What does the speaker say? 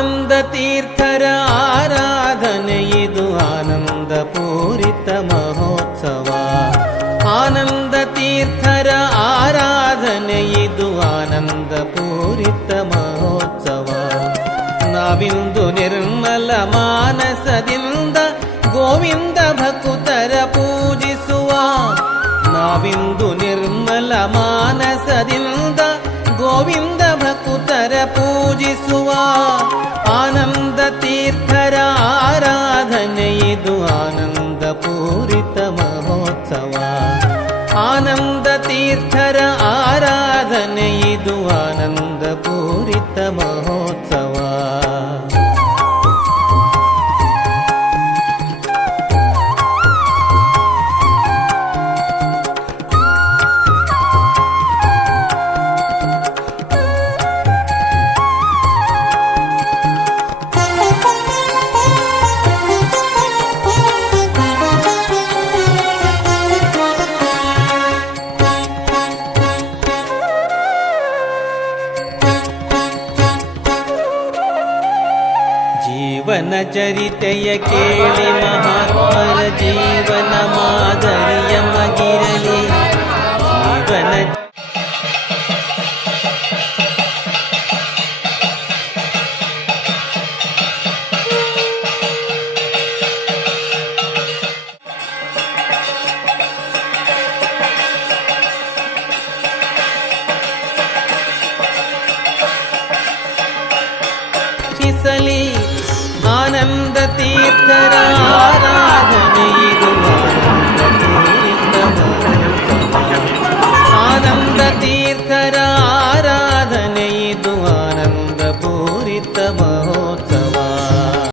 ಆನಂದ ತೀರ್ಥರ ಆರಾಧನೆ ಇದು ಆನಂದ ಪೂರಿತ ಮಹೋತ್ಸವ. ಆನಂದ ತೀರ್ಥರ ಆರಾಧನೆ ಇದು ಆನಂದ ಪೂರಿತ ಮಹೋತ್ಸವ. ನಾವಿಂದು ನಿರ್ಮಲ ಮಾನಸದಿಂದ ಗೋವಿಂದ ಭಕ್ತರ ಪೂಜಿಸುವ. ನಾವಿಂದು ನಿರ್ಮಲ ಮಾನಸದಿಂದ ಗೋವಿಂದ ಭಕ್ತರ ಪೂಜಿಸುವ. ಆನಂದ ತೀರ್ಥರ ಆರಾಧನೆ ಇದು ಆನಂದ ಪೂರಿತ ಮಹೋತ್ಸವ. ಆನಂದ ತೀರ್ಥರ ಆರಾಧನೆ ಇದು ಆನಂದ ಪೂರಿತ ಮಹೋತ್ಸವ. ಜೀವನ ಚರಿತೆಯ ಕೇಳಿ ಮಹಾತ್ಮರ ಜೀವನ ಮಾದರಿಯ ಮಗಿರಲಿ. ಜೀವನ ಚಿಸಲಿ ಆನಂದ ತೀರ್ಥರ ಆರಾಧನೆ ಇದು ಆನಂದ ತೀರ್ಥರ ಆರಾಧನೆ ಇದು ಆನಂದ ಪೂರಿತ ಮಹೋತ್ಸವ.